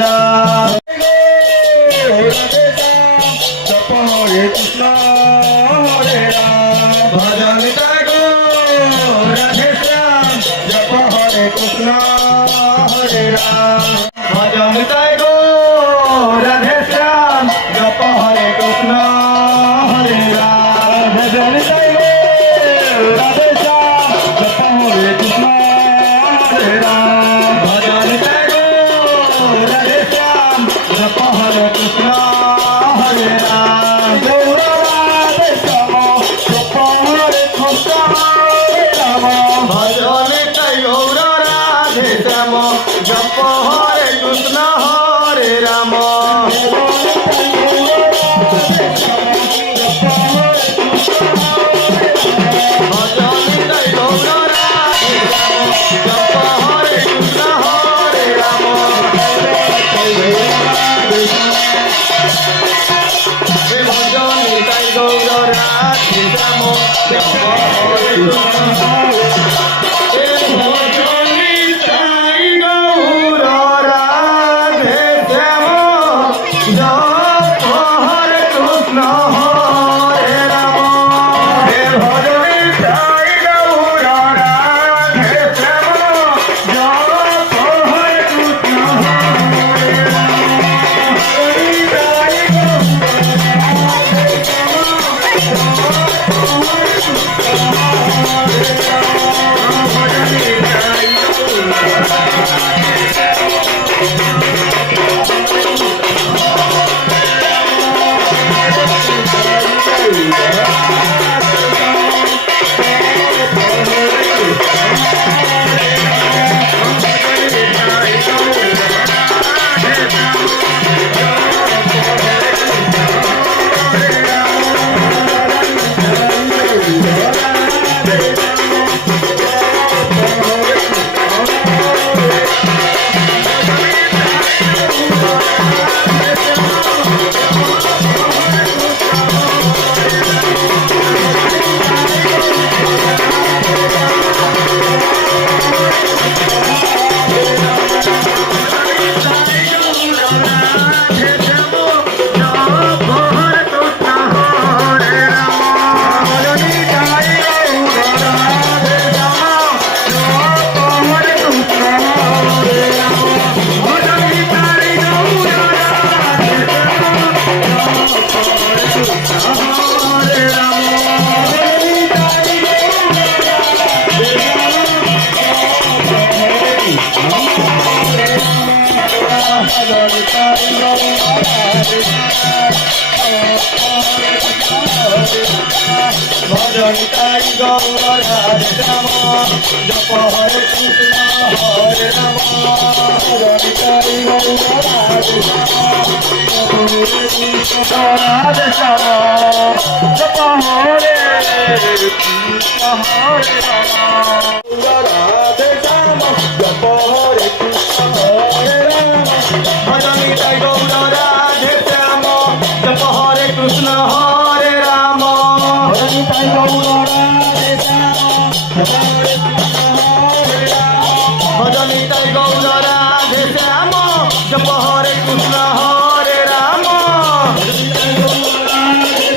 राम जप हरे कृष्ण हरे राम भजन गो राधे श्याम जप हरे कृष्ण हरे राम भजन गो राधे श्याम जप हरे कृष्ण हरे राम भजन गो राधे श्याम जप हरे कृष्ण हरे राम भजन गो राधे श्याम जप हरे कृष्ण हरे राम गौर राधे श्याम जप हरे कृष्ण हरे राम भजन गौर राधे श्याम जप हरे कृष्ण हरे राम भजनिताई गौर राधे श्याम जप हरे कृष्ण हरे राम भजनिताई गौर राधे श्याम राधे श्याम जप हरे कृष्ण हरे राम राधे श्याम जप हरे कृष्ण हरे राम भजनिताई गौर राधे श्याम जप हरे कृष्ण हरे राम भजनिताई गौर राधे श्याम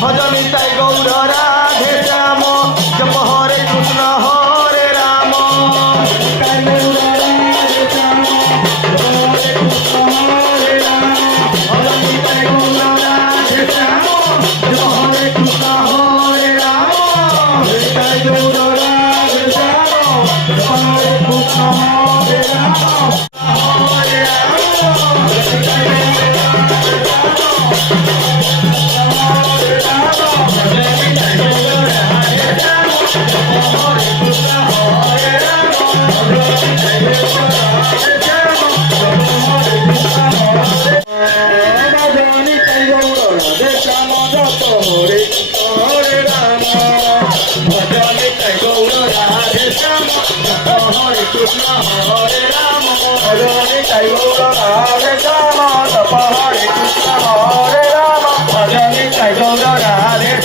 भजनिताई गौर राधे श्याम जप हरे कृष्ण हरे राम राम भजनिताई गौर राधे श्याम भजनिताई गौर राधे श्याम जप हरे कृष्ण हरे Ram Krishna Hare Rama Hare Krishna Hare Rama Hare Krishna Hare Rama Hare Krishna Hare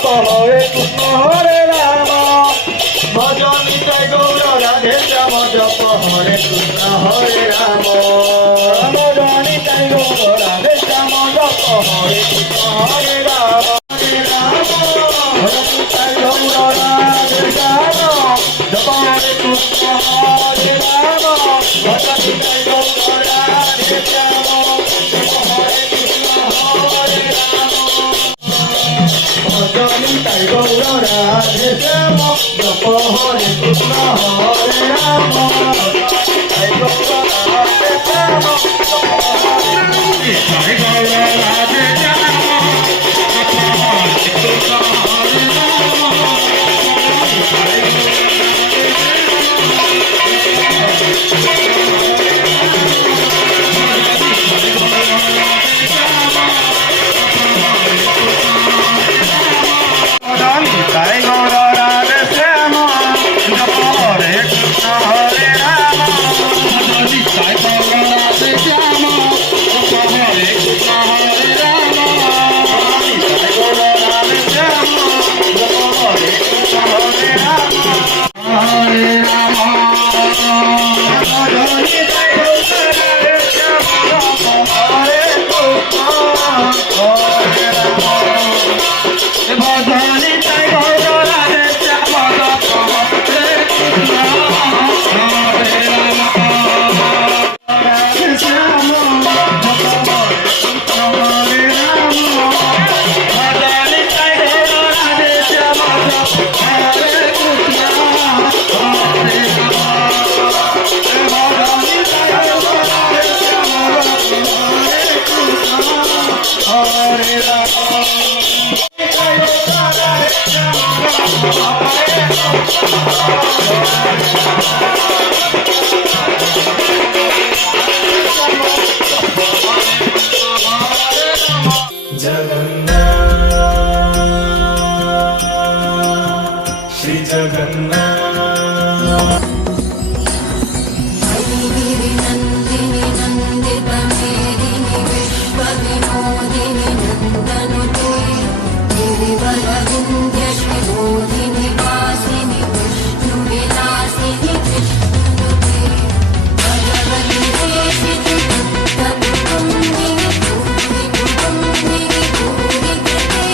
जप हरे कृष्ण हरे राम भज निताय गौर राधे श्याम जप हरे कृष्ण हरे राम भज निताय गौर राधे श्याम जप हरे कृष्ण हरे राम हरे राम भज निताय गौर राधे श्याम जप हरे कृष्ण हरे राम भज निताय गौर राधे श्याम जप हरे कृष्ण हरे राम भज निताय गौर राधे श्याम जप हरे कृष्ण हरे राम निताय गौर राधे श्याम जप हरे निताय गौर राधे श्याम जप हरे कृष्ण हरे निताय गौर राधे श्याम जप हरे कृष्ण हरे राम निताय गौर राधे श्याम जप हरे कृष्ण हरे राम निताय गौर राधे श्याम जप हरे कृष्ण हरे राम हरे राम निताय गौर राधे श्याम जप हरे कृष्ण हरे राम भजनी ताई गौर राधे श्याम जप हरे कृष्ण हरे राम राधे श्याम जप हरे कृष्ण हरे राम भजनी ताई गौर राधे श्याम जप हरे कृष्ण हरे राम भजनी ताई गौर राधे श्याम जप हरे कृष्ण हरे राम जगन्नाथ श्री जगन्नाथ नन्दिनि नन्दितमेदिनि विश्वविनोदिनि नन्दनुते गिरिवरविन्ध्यश्रीबोधिनि वासिनि विष्णुविलासिनि विष्णुनुते भगवति देशिति भक्तकुटुम्बिनि कुटुम्बिनि भूरिकृते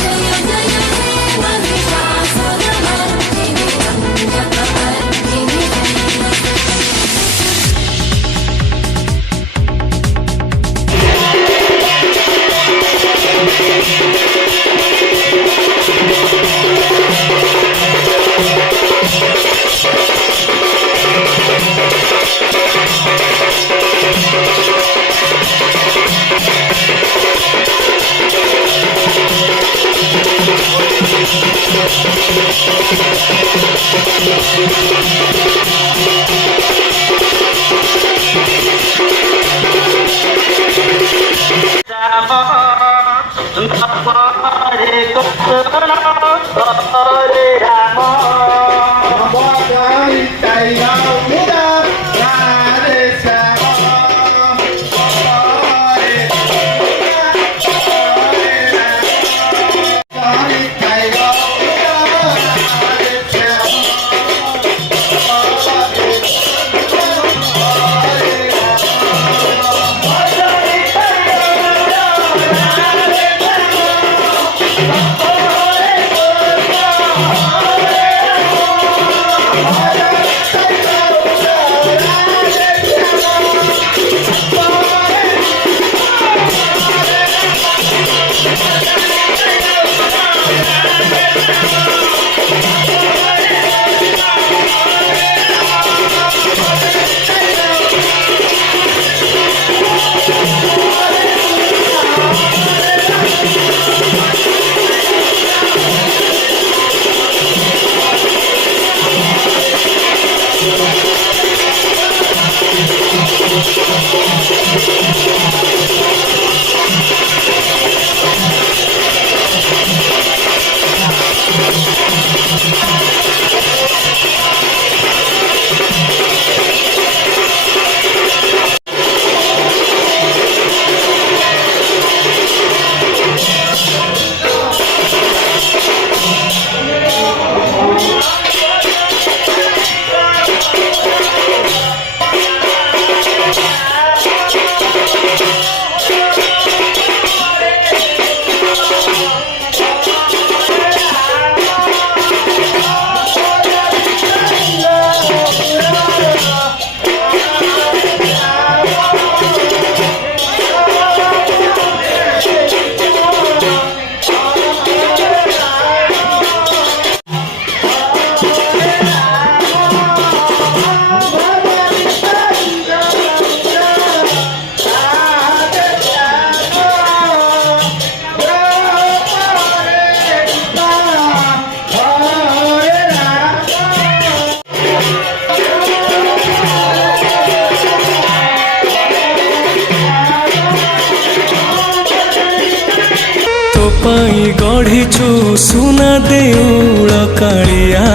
जय जय हे महिषासुरमर्दिनि रम्यकपर्दिनि हरे कृष्ण हरे राम भजनी ताई गौर राधे श्याम हरे कृष्ण हरे राम भजनी ताई गौर राधे श्याम हरे कृष्ण हरे राम भजनी ताई गौर राधे श्याम ପାଇଁ ଗଢ଼ିଛୁ ସୁନା ଦେଉଳ କାଳିଆ।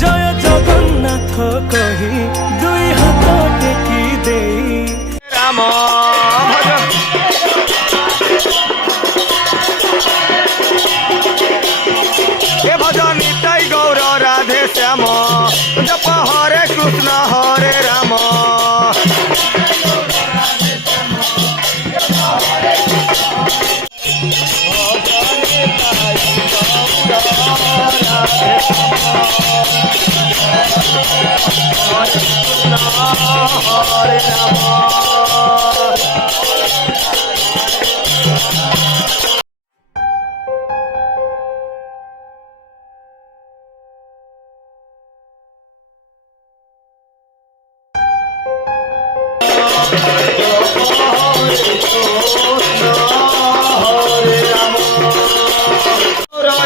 ଜୟ ଜଗନ୍ନାଥ କହି ଦୁଇ ହାତ ଟେକି ଦେଇ ରାମ ଭଜ ଏ ଭଜ ନିତାଇ ଗୌର ରାଧେ ଶ୍ୟାମ ଜପ ହରେ କୃଷ୍ଣ ହରେ ରାମ।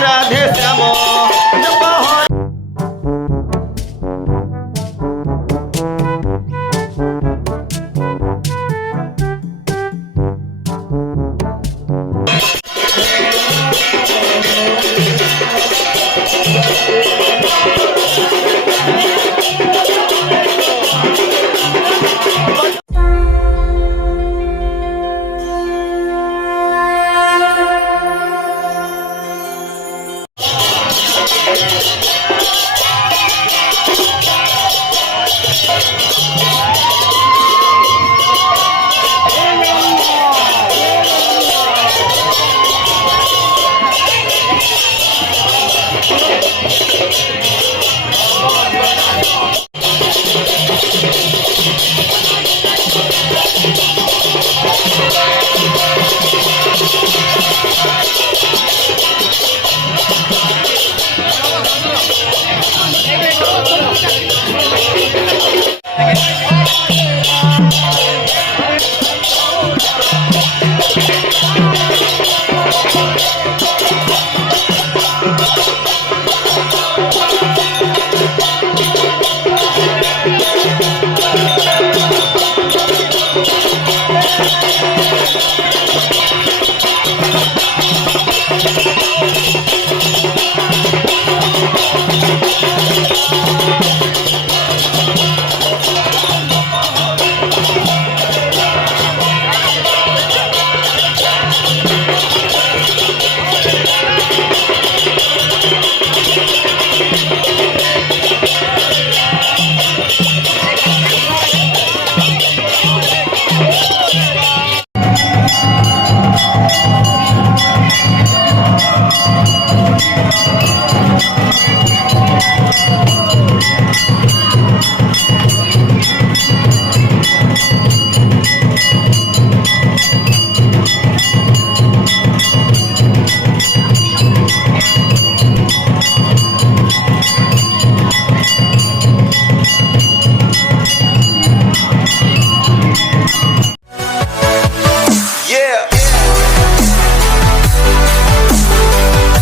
রাধে শ্যাম জপ হরে